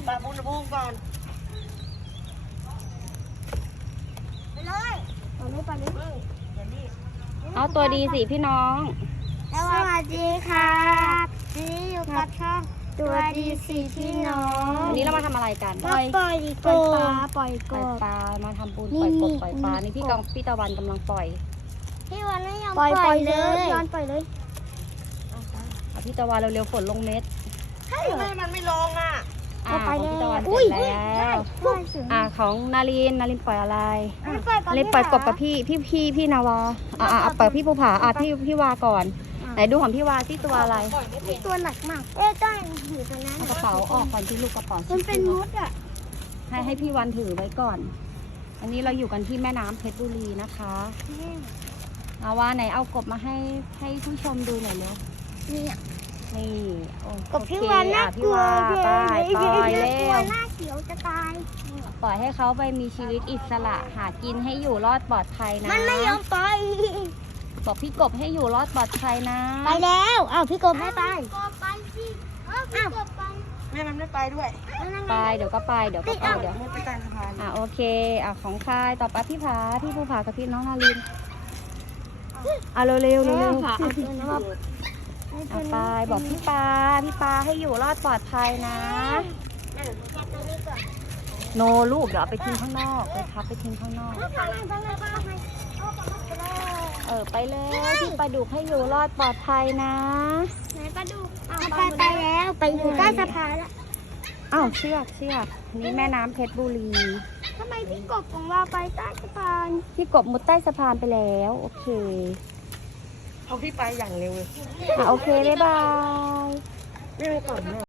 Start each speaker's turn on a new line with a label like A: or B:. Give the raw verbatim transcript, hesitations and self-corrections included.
A: ปลาบุญบุ้งก่อนไปเลยไปเลยไปเลย
B: เอาตัวดีสิพี่น้อง
A: สวัสดีครับนี่อยู่กับช่องตัวดีสี่พี่น้อง
B: วันนี้เรามาทำอะไรกัน
A: ปล่อยปล่อยปล่อยปลาปล่อยก
B: ปล่อย
A: บ
B: ปลามาทำบุญ
A: นี่
B: ปล่อยกบ
A: นี่
B: ปล่อยปลานี่พี่กองพี่ตะวันกำลังปล่อย
A: พี่วันไม่ยอมปล่อยปล่อยเลยย้อนปล่อยเลย
B: เอาพี่ตะวันเร็วๆฝนลงเม็ด
A: ใช่ไม่มันไม่ลงอ่ะ
B: อ่าของพี่ตะวันเส
A: อุ้ย
B: ร็จแล้ว
A: อุ้ย
B: อ่าของนารินนารินปล่อยอะไร
A: ปล่อย
B: นารินปล่อยกบกับพี่พี่พี่พี่นาวาอ่าอ่าเปิดพี่ภูผาอ่าพี่พี่วาก่อนไหนดูของพี่วาที่ตัวอะไร
A: ตัวหนักมากเอ้ยต้นอยู่ตรงนั้น
B: เอากระเป๋าออกก่อนที่ลูกกระเป๋า
A: มันเป็นมดอ่ะ
B: ให้ให้พี่วันถือไว้ก่อน อันนี้เราอยู่กันที่แม่น้ำเพชรบุรีนะคะเอาว่าไหนเอากบมาให้ให้ผู้ชมดูหน่อยเร็ว
A: นี่
B: นี่โอ้
A: กับพี่วานน่ากลัว
B: พี่วาไปปล่อยเร็
A: กลัว
B: ว
A: หน้าเขียวจะตาย
B: ปล่อยให้เขาไปมีชีวิตอิสระหากินให้อยู่รอดปลอดภัยนะ
A: มันไม่ยอมไป
B: บอกพี่กบให้อยู่รอดปลอดภัยนะ
A: ไปแล้วอ้าวพี่กบไม่ไปกบไปสิอ้าวพี่กบไป
C: แม่มันไม่ไปด้วย
B: ไปเดี๋ยวก็ไปเดี๋ยวก็ไปเดี๋ยว
C: ไม่ไปกลางสะพาน
B: อ่ะโอเคอ่ะของใครต่อไปพี่ผาพี่ภูผากับพี่น้องนารินอ่ะเร็วๆเร็วๆเร็วๆ
A: เอาตัวนี้มา
B: เอาไปบอกพี่ปาพี่ปาให้อยู่รอดปลอดภัยนะ
A: จับตัวนี้ก่อน
B: โนลูกเดี๋ยวเอาไปทิ้งข้างนอกไปพับไปทิ้งข้างนอก
A: เอาไปเลยไปเลยไปเลยเอาไปเลย
B: เออไปเลยพี่ปลาดุกให้อยู่รอดปลอดภัยนะ
A: ไหนปลาดุกไปไปแล้วไปอยู่ใต้สะพานแล้ว
B: อ้าวเชือกเชือกนี่แม่น้ำเพชรบุรี
A: ทำไมพี่กบของเราไปใต้สะพาน
B: พี่กบมุดใต้สะพานไปแล้วโอเค
C: เอาพี่ไปอย่างเร็วเลย
B: อ่ะโอเคบ๊ายบาย
C: ไม่ไปก่อนแม่